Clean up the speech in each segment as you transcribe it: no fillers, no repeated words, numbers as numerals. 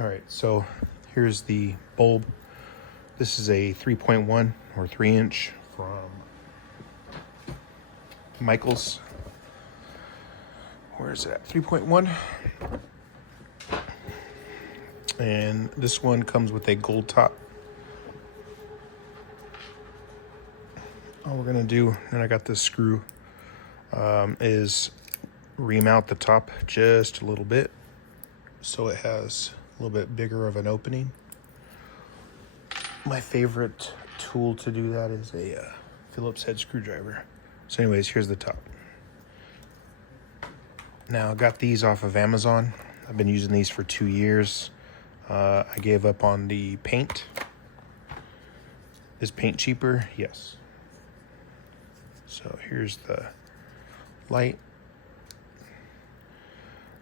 All right, so here's the bulb. This is a 3.1 or 3-inch from Michaels. Where is it at? 3.1. And this one comes with a gold top. All we're gonna do, and I got this screw, is remount the top just a little bit so it has a little bit bigger of an opening. My favorite tool to do that is a Phillips head screwdriver. So anyways, here's the top. Now, I got these off of Amazon. I've been using these for 2 years. I gave up on the paint. Is paint cheaper? Yes. So here's the light.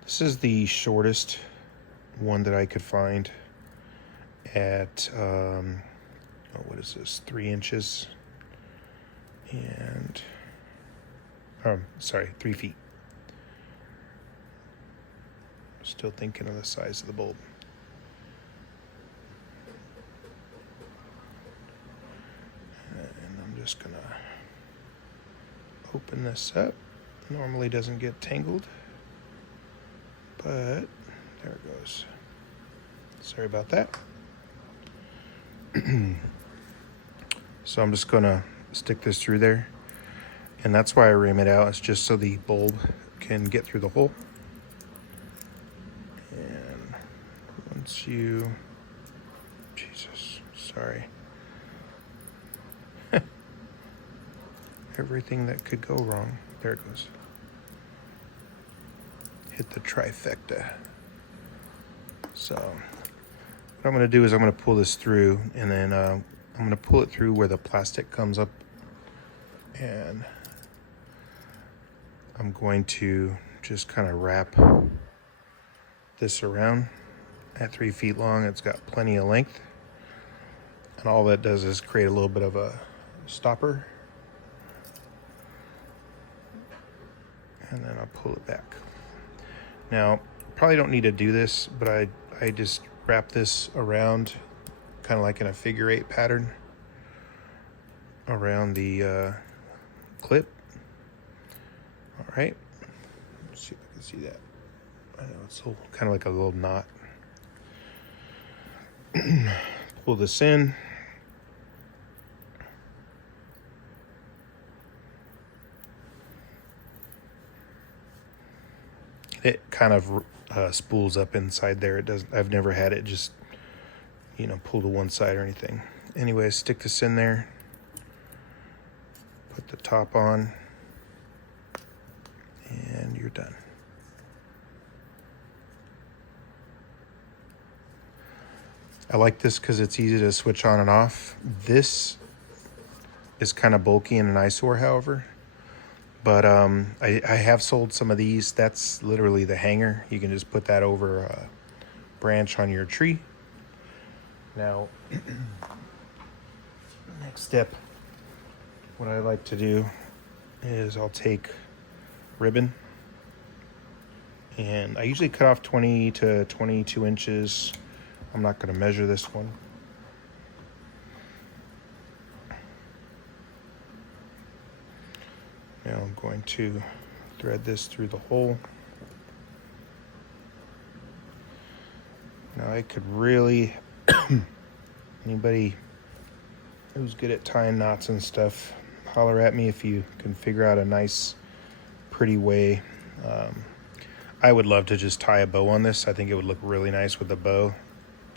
This is the shortest one that I could find at, what is this, 3 inches? And, 3 feet. Still thinking of the size of the bulb. And I'm just gonna open this up. Normally doesn't get tangled, but there it goes. Sorry about that. So I'm just gonna stick this through there, and that's why I rim it out. It's just so the bulb can get through the hole. And once you, Jesus, sorry. Everything that could go wrong. There it goes. Hit the trifecta. So what I'm going to do is I'm going to pull this through, and then I'm going to pull it through where the plastic comes up, and I'm going to just kind of wrap this around. At 3 feet long, it's got plenty of length, and all that does is create a little bit of a stopper. And then I'll pull it back. Now, probably don't need to do this, but I just wrap this around, kind of like in a figure 8 pattern, around the clip. All right, let's see if I can see that. I know it's kind of like a little knot. Pull this in. It kind of spools up inside there. It doesn't. I've never had it just, pull to one side or anything. Anyway, stick this in there. Put the top on, and you're done. I like this because it's easy to switch on and off. This is kind of bulky and an eyesore, however. But I have sold some of these. That's literally the hanger. You can just put that over a branch on your tree. Now, next step, what I like to do is I'll take ribbon, and I usually cut off 20 to 22 inches. I'm not going to measure this one. Now I'm going to thread this through the hole. Now I could really, anybody who's good at tying knots and stuff, holler at me if you can figure out a nice, pretty way. I would love to just tie a bow on this. I think it would look really nice with a bow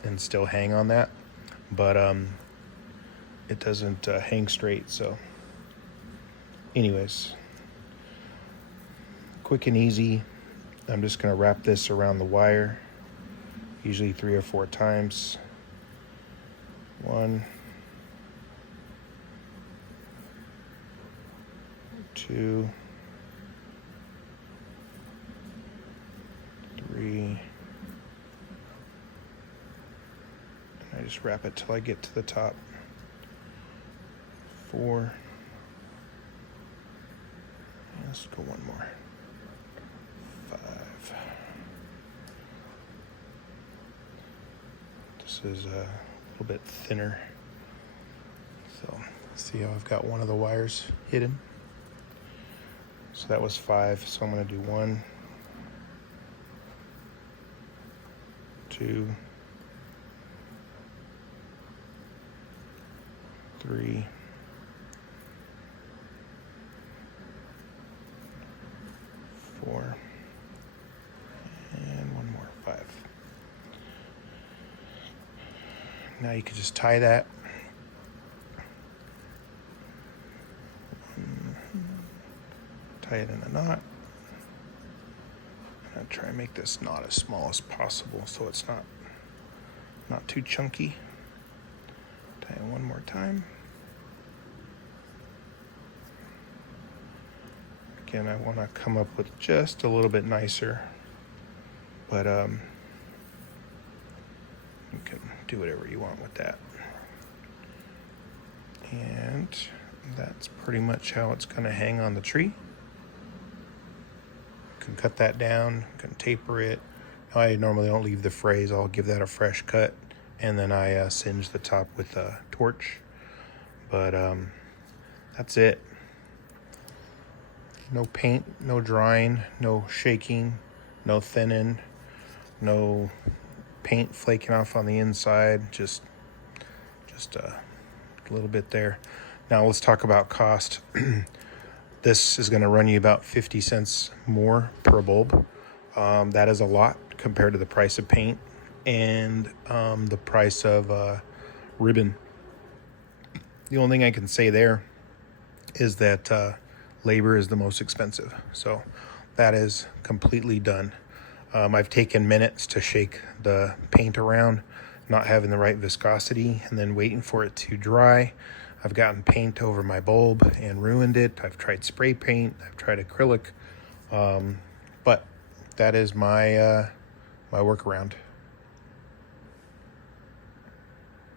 and still hang on that. But it doesn't hang straight, so. Anyways, quick and easy. I'm just going to wrap this around the wire, usually 3 or 4 times. 1, 2, 3. And I just wrap it till I get to the top. 4. Let's go one more. 5. This is a little bit thinner. So see how I've got one of the wires hidden. So that was 5. So I'm going to do 1, 2, 3, 4, and one more, 5. Now you could just tie that. Tie it in a knot. And try and make this knot as small as possible so it's not too chunky. Tie it one more time. Again, I want to come up with just a little bit nicer, but you can do whatever you want with that. And that's pretty much how it's going to hang on the tree. You can cut that down, you can taper it. I normally don't leave the frays. I'll give that a fresh cut, and then I singe the top with a torch. But that's it. No paint, no drying, no shaking, no thinning, no paint flaking off on the inside, just a little bit there. Now let's talk about cost. This is going to run you about 50 cents more per bulb. That is a lot compared to the price of paint and the price of ribbon. The only thing I can say there is that labor is the most expensive. So that is completely done. I've taken minutes to shake the paint around, not having the right viscosity, and then waiting for it to dry. I've gotten paint over my bulb and ruined it. I've tried spray paint, I've tried acrylic, but that is my my workaround.